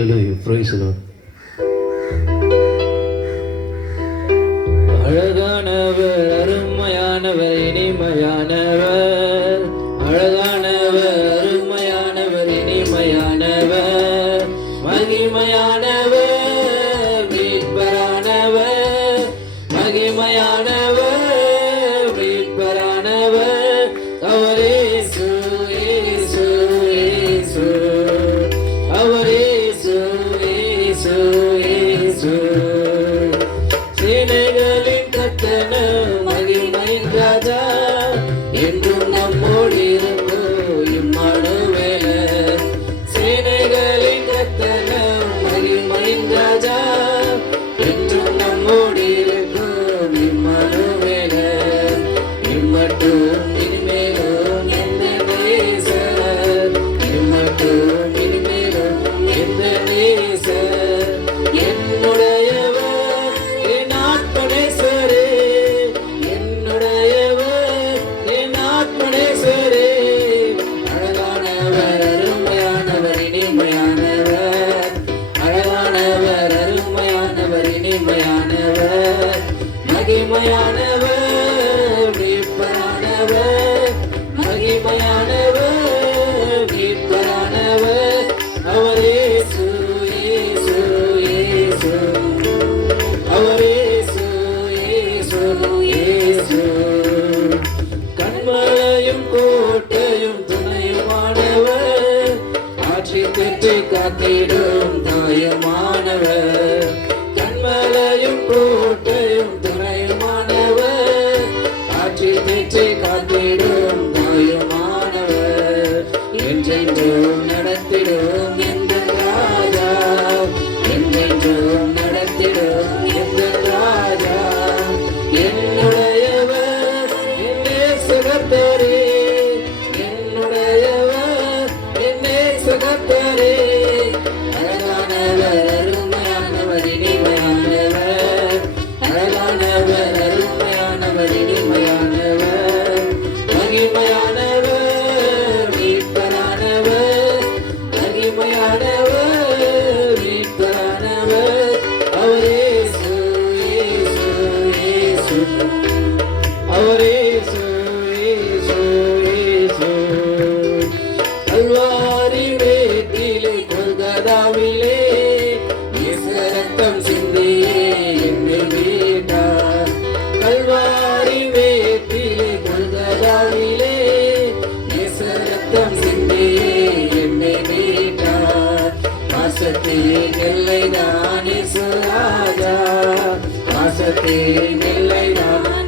Hallelujah. Praise the Lord. அழகானவர், அருமையானவர், இனிமையானவர். அழகானவர், அருமையானவர், இனிமையானவர், மகிமையானவர், மீட்பரானவர், மகிமையானவர், மீட்பரானவர். அவரே இயேசு, இயேசு, இயேசு. அவரே இயேசு, இயேசு, இயேசு. சேனைகளின் கர்த்தர், மகிமையின் ராஜா, என்றும் நம்மோடு இருக்கும் இம்மானுவேலர். சேனைகளின் கர்த்தர், மகிமையின் ராஜா, என்றும் நம்மோடு இருக்கும் இம்மானுவேலர். இம்மட்டும் இனிமேலும் எந்த நேசர், இம்மட்டும் இனிமேலும் எந்த நேசர். என்னுடையவர் என் ஆத்மனேஸ்வரே, என்னுடையவர் என் ஆத்மனேஸ்வரே. அழகானவர், அருமையானவர், இனிமையானவர். அழகானவர், அருமையானவர், இனிமையானவர், மகிமையானவர், மீட்பரானவர், மகிமையானவர், மீட்பரானவர். அவரே இயேசு, இயேசு, இயேசு. அவரே இயேசு, இயேசு, இயேசு. கண்மலையும் கோட்டையும் துணையுமானவர், ஆற்றி தெற்றி காத்திடும் தாயமானவர். கண்மலையும் கோட்டையும் துணையுமானவர், ஆற்றி தெற்றி காத்திடும் தாயமானவர். என்றென்றும் நடத்திடும் எந்த ராஜா, என்றென்றும் நடத்திடும் எந்த ராஜா. என்னுடையவர் என்னே சுகத்தரே, என்னுடையவர் என்னே சுகத்தரே. அழகானவர், அருமையானவர், இனிமையானவர். அழகானவர், அருமையானவர், இனிமையானவர், மகிமையானவர், மீட்பரானவர், மகிமையானவர், மீட்பரானவர். அவரே இயேசு, இயேசு, இயேசு. அவரே இயேசு, இயேசு, இயேசு. கல்வாரி வேட்டிலே, கொல்கதாவிலே இயேசு ரத்தம் சிந்தியே என்னை மீட்டார். கல்வாரி வேட்டிலே, கொல்கதாவிலே இயேசு ரத்தம் சிந்தியே என்னை மீட்டார். பாசத்தின் எல்லைதான் இயேசு ராஜா, பாசத்தின் எல்லைதான்